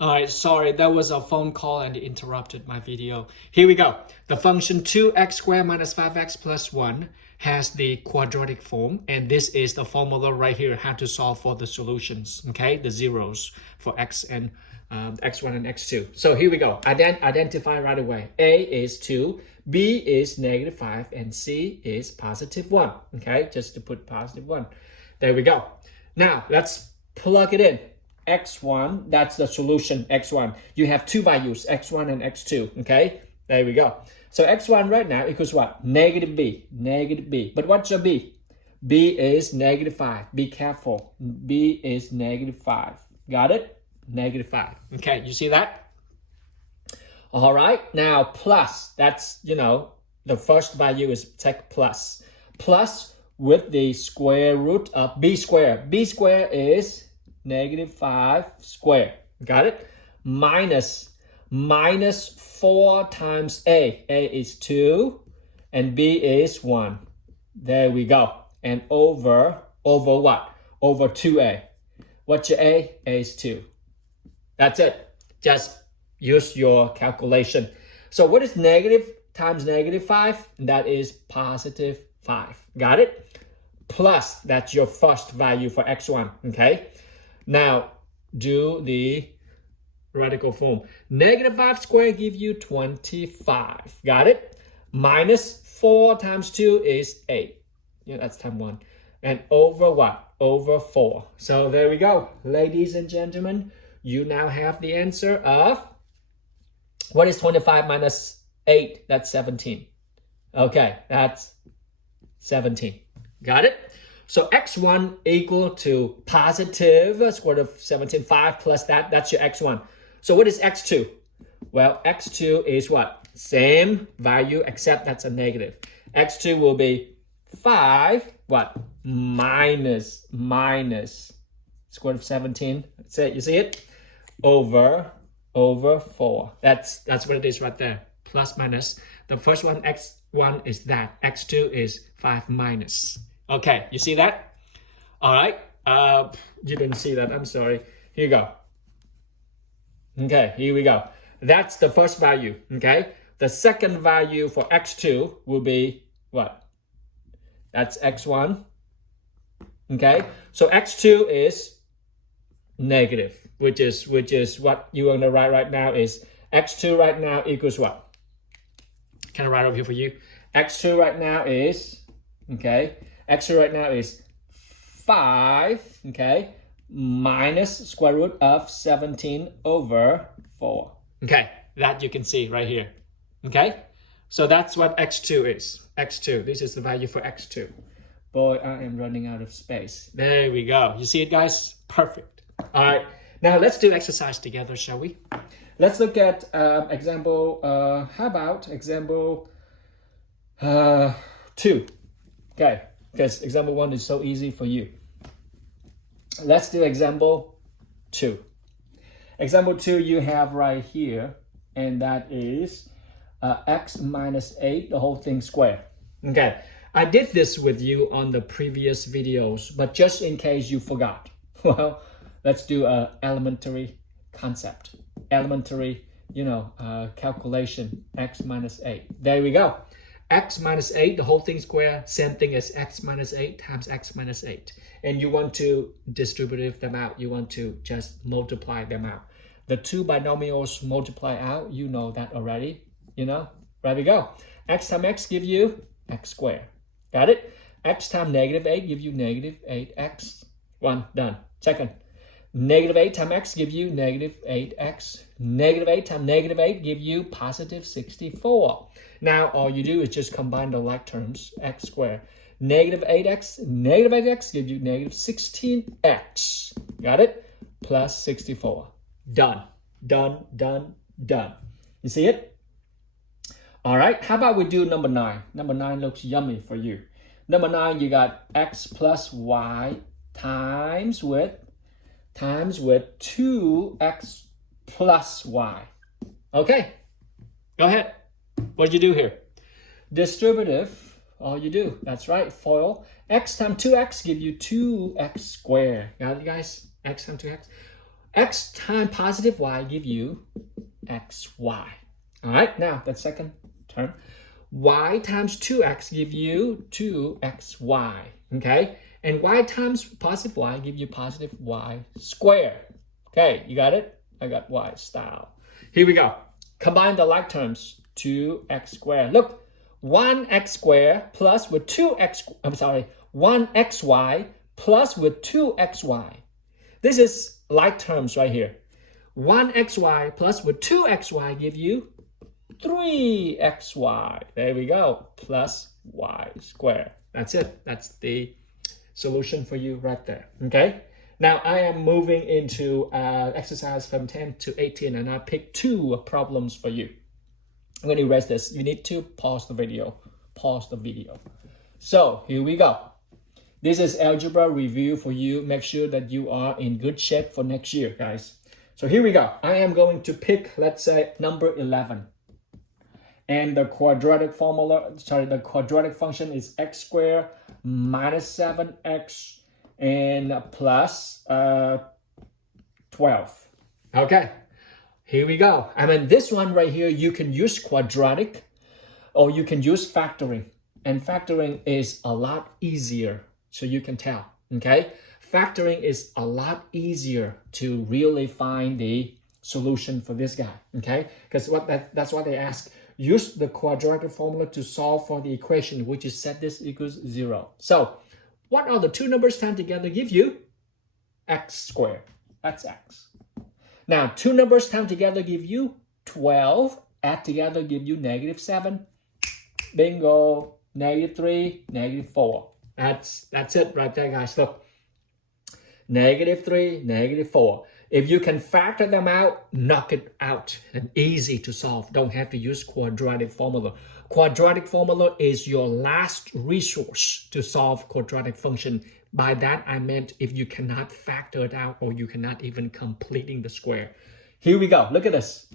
All right, sorry, that was a phone call and it interrupted my video. Here we go. The function 2x squared minus 5x plus 1 has the quadratic form, and this is the formula right here, how to solve for the solutions, okay? The zeros for x and x1 and x2. So here we go. Identify right away. A is 2, B is -5, and C is +1, okay? Just to put +1. There we go. Now, let's plug it in. x1, that's the solution, x1. You have two values, x1 and x2, okay? There we go. So x1 right now equals what? Negative b. But what's your b? B is -5. Be careful. B is -5. Got it? -5. Okay, you see that? All right, now plus, that's, the first value is take plus. Plus with the square root of b squared. B squared is -5 squared. Got it? Minus 4 times a. A is 2 and b is 1. There we go. And over what? Over 2a. What's your a? A is 2. That's it. Just use your calculation. So what is negative times -5? That is +5. Got it? Plus, that's your first value for x1, okay? Now, do the radical form. -5 squared give you 25. Got it? Minus 4 times 2 is 8. Yeah, that's times 1. And over what? Over 4. So there we go. Ladies and gentlemen, you now have the answer of, what is 25 minus 8? That's 17. Okay, that's 17. Got it? So x1 equal to positive square root of 17, 5 plus that, that's your x1. So what is x2? Well, x2 is what? Same value, except that's a negative. x2 will be 5, what? Minus square root of 17. That's it, you see it? Over 4. That's what it is right there. Plus minus. The first one, x1 is that. x2 is 5 minus. Okay, you see that? All right. You didn't see that. I'm sorry. Here you go. Okay, here we go. That's the first value. Okay. The second value for x2 will be what? That's x1. Okay. So x2 is negative, which is what you want to write right now is x2 right now equals what? Can I write over here for you? x2 right now is, okay, x2 right now is 5, okay, minus square root of 17 over 4. Okay, that you can see right here. Okay, so that's what x2 is. x2, this is the value for x2. Boy, I am running out of space. There we go. You see it, guys? Perfect. All right, now let's do exercise together, shall we? Let's look at example, how about example 2? Okay, because example 1 is so easy for you. Let's do example 2. Example 2 you have right here, and that is x minus 8, the whole thing squared. Okay, I did this with you on the previous videos, but just in case you forgot, well, let's do an elementary concept. Elementary, calculation, x minus 8. There we go. X minus 8, the whole thing square, same thing as x minus 8 times x minus 8. And you want to distribute them out. You want to just multiply them out. The two binomials multiply out, you know that already. There we go. X times x give you x squared. Got it? X times -8 give you -8x. 1, done. Second. -8 times x give you -8x. -8 times -8 give you positive 64. Now, all you do is just combine the like terms, x squared. -8x give you -16x. Got it? Plus 64. Done. Done, done, done. You see it? All right, how about we do number 9? Number 9 looks yummy for you. Number 9, you got x plus y times with 2x plus y. Okay, go ahead. What do you do here? Distributive, all you do, that's right, FOIL. X times 2x give you 2x squared. Got it, guys? X times 2x. x times positive y give you xy. All right, now the second term. Y times 2x give you 2xy, okay? And y times positive y give you positive y squared. Okay, you got it? I got y style. Here we go. Combine the like terms, 2x squared. Look, 1x squared plus with 1xy plus with 2xy. This is like terms right here. 1xy plus with 2xy give you 3xy. There we go. Plus y squared. That's it. That's the solution for you right there. Okay. Now I am moving into exercise from 10 to 18 and I picked 2 problems for you. I'm going to erase this. You need to pause the video. Pause the video. So here we go. This is algebra review for you. Make sure that you are in good shape for next year, guys. So here we go. I am going to pick, let's say, number 11. And the quadratic function is x squared minus 7x and plus 12. Okay, here we go. I mean, this one right here, you can use quadratic or you can use factoring. And factoring is a lot easier, so you can tell, okay? Factoring is a lot easier to really find the solution for this guy, okay? Because that's what they ask. Use the quadratic formula to solve for the equation, which is set this equals 0. So, what are the 2 numbers times together give you? X squared. That's x. Now, 2 numbers times together give you 12. Add together give you -7. Bingo. -3, -4. That's it right there, guys. Look. -3, -4. If you can factor them out, knock it out. And easy to solve. Don't have to use quadratic formula. Quadratic formula is your last resource to solve quadratic function. By that, I meant if you cannot factor it out or you cannot even completing the square. Here we go. Look at this.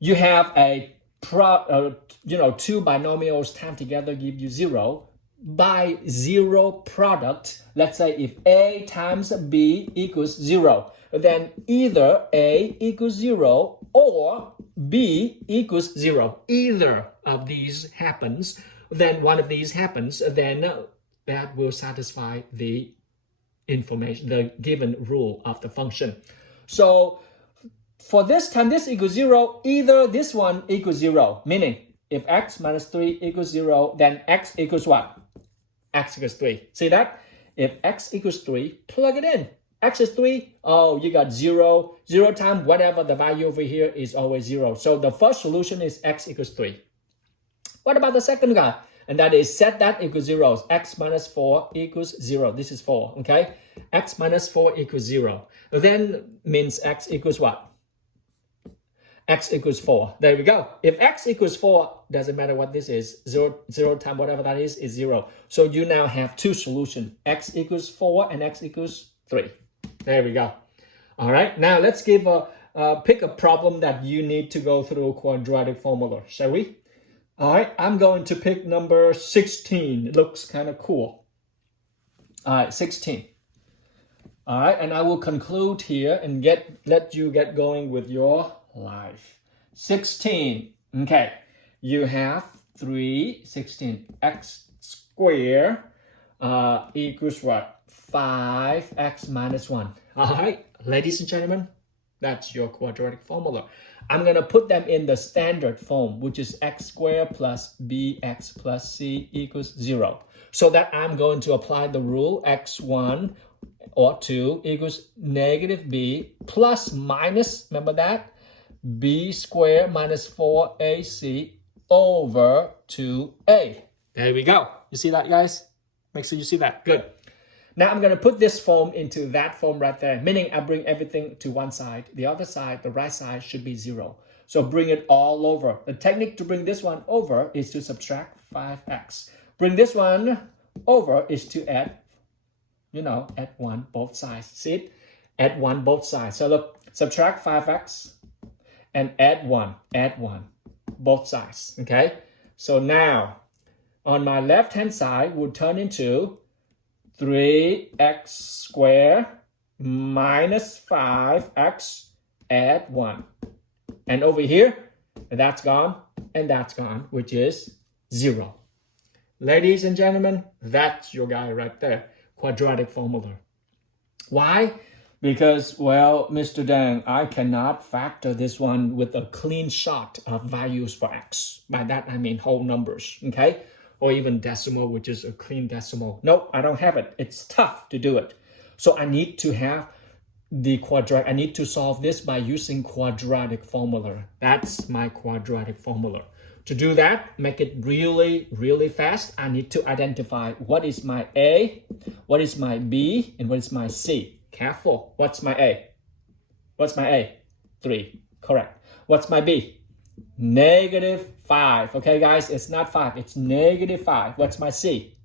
You have a 2 binomials times together give you 0. By 0 product, let's say if A times B equals 0, then either A equals 0 or B equals 0. Either of these happens, then one of these happens, then that will satisfy the information, the given rule of the function. So for this time, this equals 0, either this one equals 0, meaning if x minus 3 equals 0, then x equals what? X equals 3. See that? If x equals 3, plug it in. X is 3. Oh, you got 0. 0 times whatever the value over here is always 0. So the first solution is x equals 3. What about the second guy? And that is set that equals 0. X minus 4 equals 0. This is 4. Okay? X minus 4 equals 0. Then means x equals what? X equals 4. There we go. If x equals 4, doesn't matter what this is. 0 times whatever that is 0. So you now have 2 solutions. X equals 4 and x equals 3. There we go. All right. Now let's pick a problem that you need to go through quadratic formula, shall we? All right. I'm going to pick number 16. It looks kind of cool. All right, 16. All right, and I will conclude here and let you get going with your life. 16. Okay, you have 16. X squared equals what? 5x minus 1. All right, ladies and gentlemen, that's your quadratic formula. I'm going to put them in the standard form, which is x squared plus bx plus c equals 0. So that I'm going to apply the rule x1 or 2 equals negative b plus minus, remember that? B squared minus 4ac over 2a. There we go. You see that, guys? Make sure you see that. Good. Now I'm going to put this form into that form right there, meaning I bring everything to one side. The other side, the right side, should be 0. So bring it all over. The technique to bring this one over is to subtract 5x. Bring this one over is to add, add 1 both sides. See it? Add 1 both sides. So look, subtract 5x and add 1, both sides, okay? So now, on my left-hand side will turn into 3x squared minus 5x add 1. And over here, that's gone and that's gone, which is 0. Ladies and gentlemen, that's your guy right there, quadratic formula. Why? Because, well, Mr. Dang, I cannot factor this one with a clean shot of values for x. By that, I mean whole numbers, okay? Or even decimal, which is a clean decimal. Nope, I don't have it. It's tough to do it. So I need to have the quadratic. I need to solve this by using quadratic formula. That's my quadratic formula. To do that, make it really, really fast, I need to identify what is my A, what is my B, and what is my C. Careful. What's my A? What's my A? 3. Correct. What's my B? -5. Okay, guys, it's not 5. It's -5. What's my C?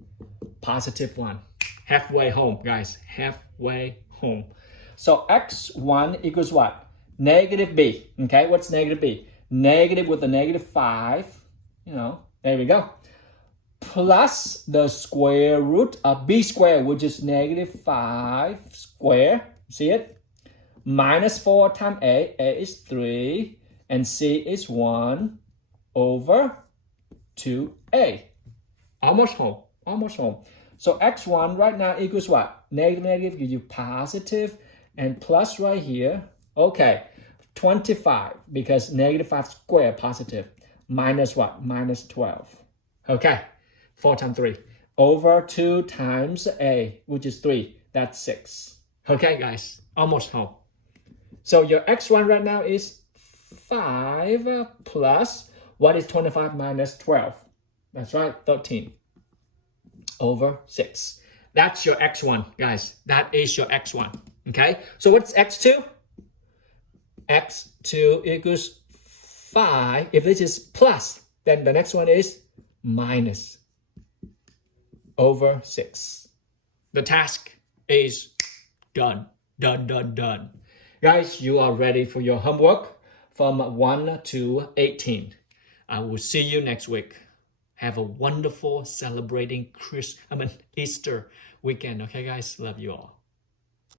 +1. Halfway home, guys. Halfway home. So x1 equals what? -b. Okay, what's -b? Negative with a -5. There we go. Plus the square root of b squared, which is -5 squared. See it? Minus 4 times a is 3, and c is 1 over 2a. Almost home, almost home. So x1 right now equals what? Negative gives you positive, and plus right here, okay, 25, because -5 squared positive, minus what? Minus 12. Okay. 4 times 3 over 2 times a, which is 3. That's 6. Okay, guys, almost home. So your x1 right now is 5 plus, what is 25 minus 12? That's right, 13 over 6. That's your x1, guys. That is your x1. Okay, so what's x2? x2 equals 5. If this is plus, then the next one is minus over 6. The task is done. Done, done, done. Guys, you are ready for your homework from 1 to 18. I will see you next week. Have a wonderful celebrating Easter weekend. Okay, guys? Love you all.